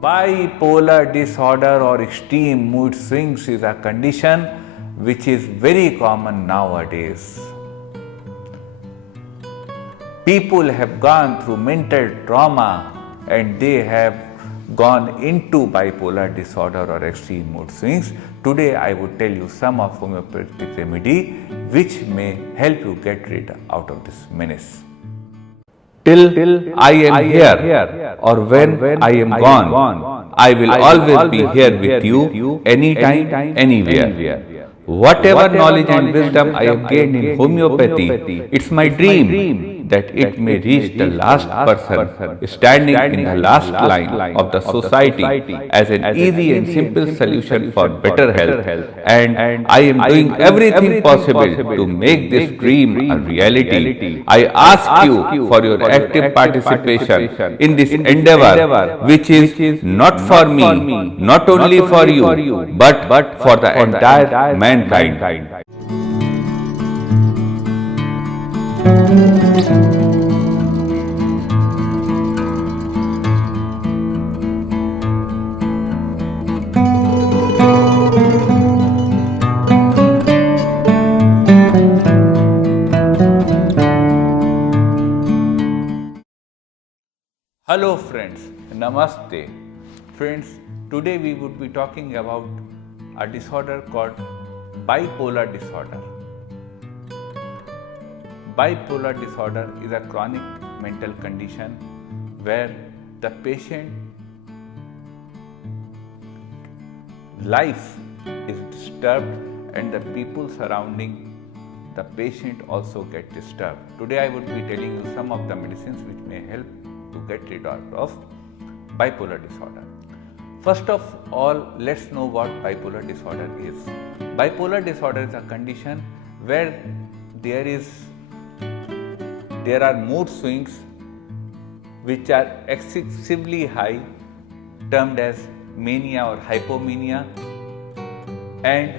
Bipolar disorder or extreme mood swings is a condition which is very common nowadays. People have gone through mental trauma and they have gone into bipolar disorder or extreme mood swings. Today I would tell you some of homeopathic remedy which may help you get rid out of this menace. Till I am here or when I am gone, I will always be here with you anytime, anywhere. Whatever knowledge and wisdom I have gained in homeopathy, it's my dream that it may reach the last person standing in the last line of the society as an easy and simple solution for better health. And I am doing everything possible to make this dream a reality. I ask you for your active participation in this endeavor, which is not for me, not only for you, but for the entire mankind. Hello friends, Namaste. Friends, today we would be talking about a disorder called bipolar disorder. Bipolar disorder is a chronic mental condition where the patient life is disturbed and the people surrounding the patient also get disturbed. Today I would be telling you some of the medicines which may help to get rid of bipolar disorder. First of all, let's know what bipolar disorder is. Bipolar disorder is a condition where there are mood swings which are excessively high, termed as mania or hypomania, and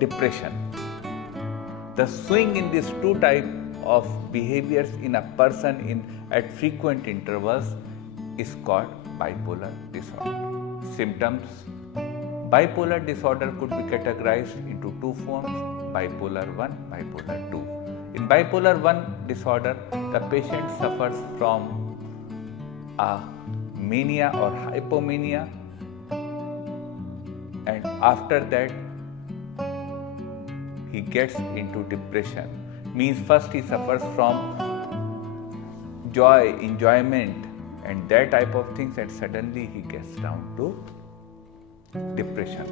depression. The swing in these two types of behaviors in a person at frequent intervals is called bipolar disorder. Symptoms: bipolar disorder could be categorized into two forms, bipolar 1, bipolar 2. In bipolar 1 disorder, the patient suffers from a mania or hypomania, and after that he gets into depression. Means first he suffers from joy, enjoyment and that type of things, and suddenly he gets down to depression.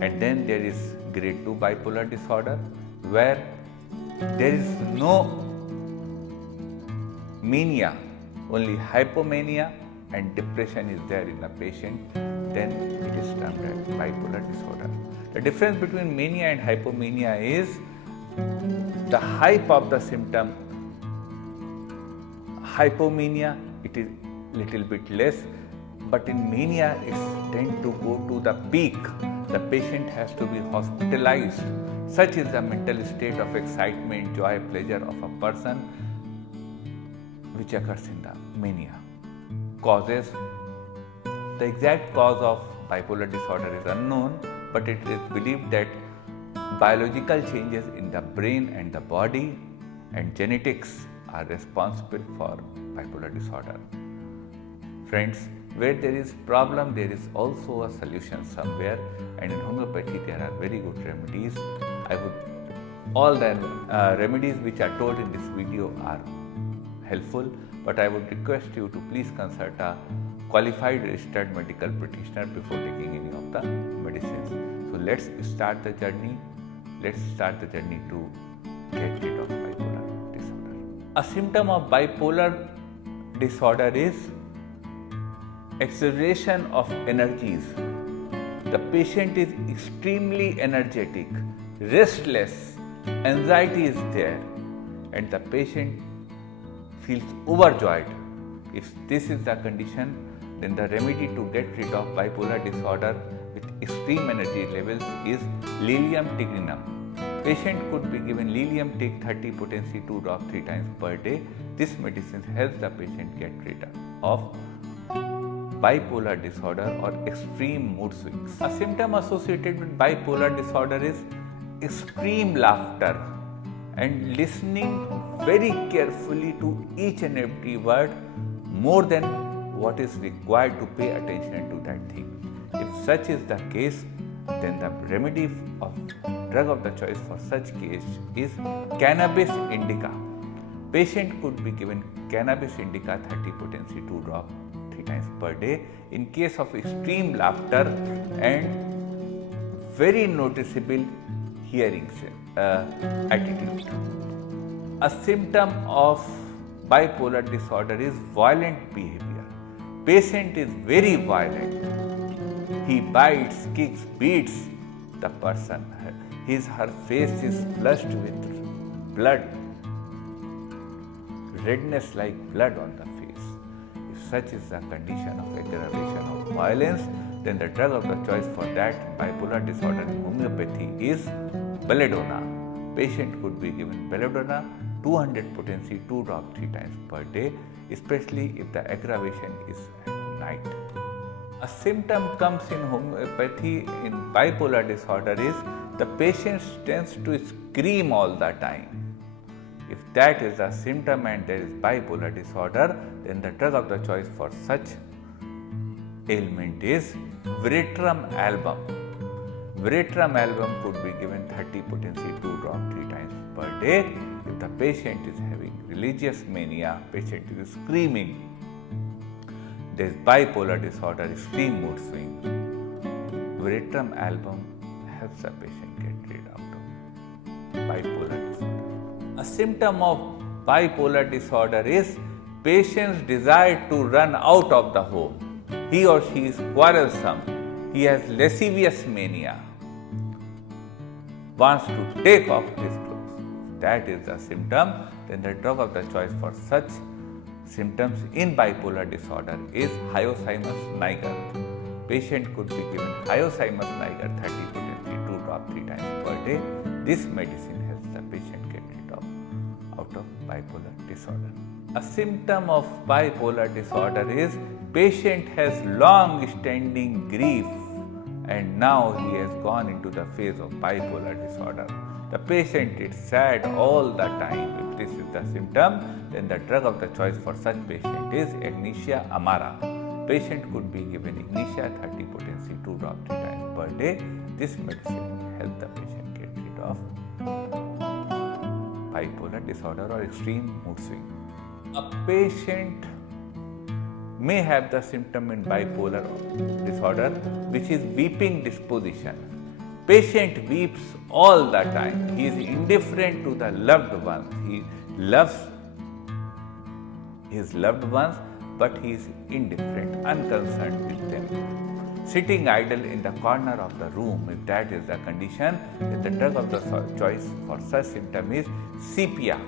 And then there is grade 2 bipolar disorder where there is no mania, only hypomania and depression is there in a patient, then it is termed as bipolar disorder. The difference between mania and hypomania is the hype of the symptom. Hypomania, it is little bit less, but in mania it tends to go to the peak. The patient has to be hospitalized. Such is the mental state of excitement, joy, pleasure of a person which occurs in the mania. Causes: the exact cause of bipolar disorder is unknown, but it is believed that biological changes in the brain and the body and genetics are responsible for bipolar disorder. Friends, where there is problem, there is also a solution somewhere, and in homeopathy there are very good remedies. All the remedies which are told in this video are helpful, but I would request you to please consult a qualified registered medical practitioner before taking any of the medicines. So let's start the journey. Let's start the journey to get rid of bipolar disorder. A symptom of bipolar disorder is exaggeration of energies. The patient is extremely energetic, restless, anxiety is there, and the patient feels overjoyed. If this is the condition, then the remedy to get rid of bipolar disorder with extreme energy levels is lilium tigrinum. Patient could be given lilium tig 30 potency 2 drops 3 times per day. This medicine helps the patient get rid of bipolar disorder or extreme mood swings. A symptom associated with bipolar disorder is extreme laughter and listening very carefully to each and every word more than what is required to pay attention to that thing. If such is the case, then the remedy of drug of the choice for such case is cannabis indica. Patient could be given cannabis indica 30 potency 2 drop 3 times per day in case of extreme laughter and very noticeable hearing attitude. A symptom of bipolar disorder is violent behavior. Patient is very violent. He bites, kicks, beats the person. Her face is flushed with blood, redness like blood on the face. If such is the condition of aggravation of violence, then the drug of the choice for that bipolar disorder in homeopathy is belladonna. Patient could be given belladonna 200 potency 2 drop 3 times per day, especially if the aggravation is at night. A symptom comes in homeopathy in bipolar disorder is the patient tends to scream all the time. If that is a symptom and there is bipolar disorder, then the drug of the choice for such ailment is Veratrum album. Veratrum album could be given 30 potency 2 drop 3 times per day. If the patient is having religious mania, patient is screaming, there is bipolar disorder, extreme mood swing, Veratrum album helps the patient get rid out of bipolar disorder. A symptom of bipolar disorder is patient's desire to run out of the home. He or she is quarrelsome. He has lascivious mania, wants to take off his clothes. If that is the symptom, then the drug of the choice for such symptoms in bipolar disorder is hyoscyamus niger. Patient could be given hyoscyamus niger 30 potency 2 drop 3 times per day. This medicine helps the patient get rid of out of bipolar disorder. A symptom of bipolar disorder is patient has long standing grief and now he has gone into the phase of bipolar disorder. The patient is sad all the time. If this is the symptom, then the drug of the choice for such patient is Ignatia amara. Patient could be given Ignatia 30 potency 2 drop 3 times per day. This medicine will help the patient get rid of bipolar disorder or extreme mood swing. A patient may have the symptom in bipolar disorder which is weeping disposition. Patient weeps all the time. He is indifferent to the loved ones. He loves his loved ones, but he is indifferent, unconcerned with them. Sitting idle in the corner of the room, if that is the condition, then the drug of the choice for such symptom is sepia.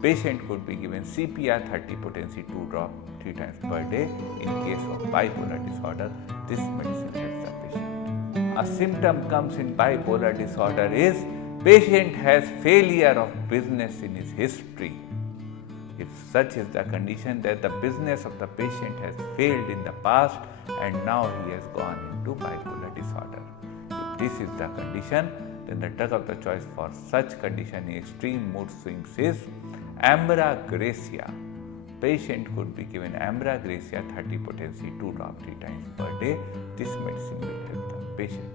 Patient could be given sepia 30 potency 2 drop 3 times per day. In case of bipolar disorder, this medicine helps the patient. A symptom comes in bipolar disorder is patient has failure of business in his history. If such is the condition that the business of the patient has failed in the past and now he has gone into bipolar disorder. If this is the condition, then the drug of the choice for such condition in extreme mood swings is Ambra gracia. Patient could be given Ambra gracia 30 potency 2 drop 3 times per day. This medicine will help the patient.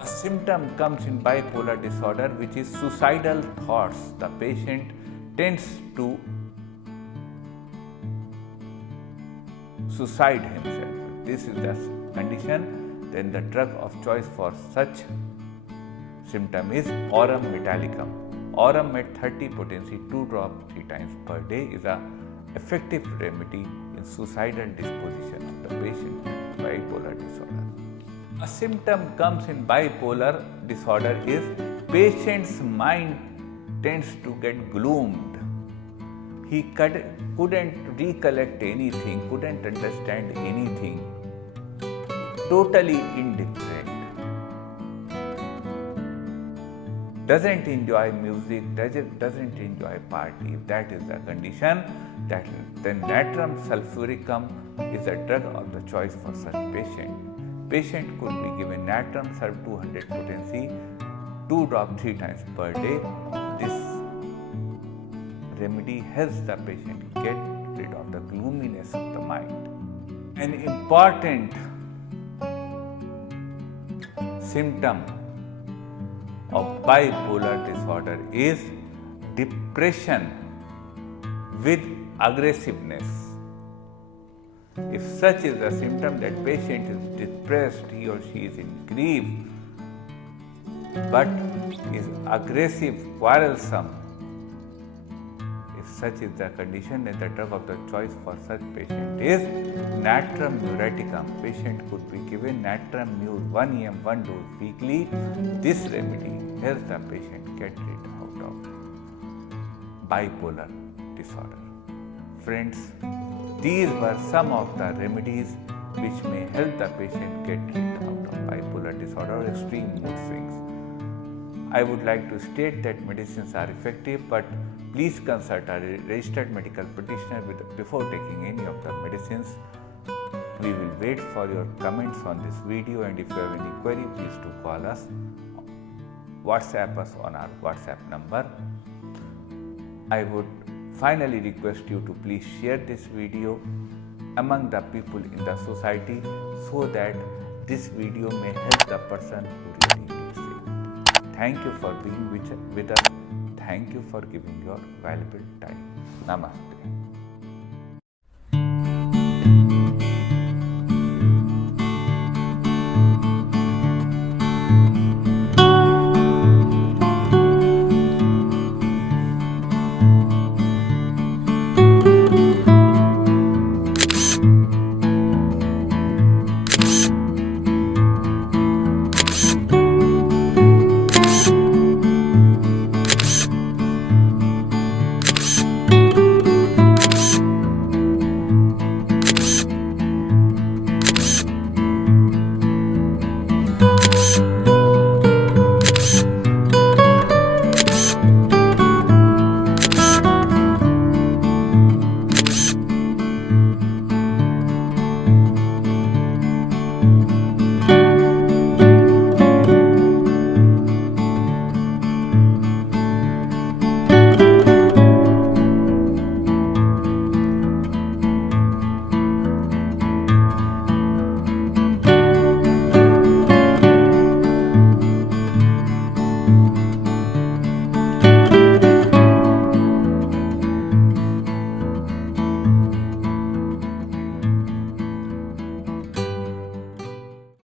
A symptom comes in bipolar disorder which is suicidal thoughts. The patient tends to suicide himself. If this is the condition, then the drug of choice for such symptom is Aurum metallicum. Aurum at 30 potency 2 drop 3 times per day is a effective remedy in suicidal disposition of the patient with bipolar disorder. A symptom comes in bipolar disorder is patient's mind tends to get gloomed. He couldn't recollect anything, couldn't understand anything, totally indifferent, doesn't enjoy music, doesn't enjoy party. If that is the condition, then natrum sulfuricum is a drug of the choice for such patient. Patient could be given natrum serve 200 potency, 2 drops 3 times per day. This remedy helps the patient get rid of the gloominess of the mind. An important symptom of bipolar disorder is depression with aggressiveness. If such is the symptom that patient is depressed, he or she is in grief, but is aggressive, quarrelsome. If such is the condition, then the drug of the choice for such patient is natrum muriaticum. Patient could be given natrum mur 1 em 1 dose weekly. This remedy helps the patient get rid out of bipolar disorder. Friends, these were some of the remedies which may help the patient get rid out of bipolar disorder or extreme mood swings. I would like to state that medicines are effective, but please consult a registered medical practitioner before taking any of the medicines. We will wait for your comments on this video, and if you have any query, please do call us, WhatsApp us on our WhatsApp number. I would finally request you to please share this video among the people in the society so that this video may help the person who really needs it. Thank you for being with us. Thank you for giving your valuable time. Namaste.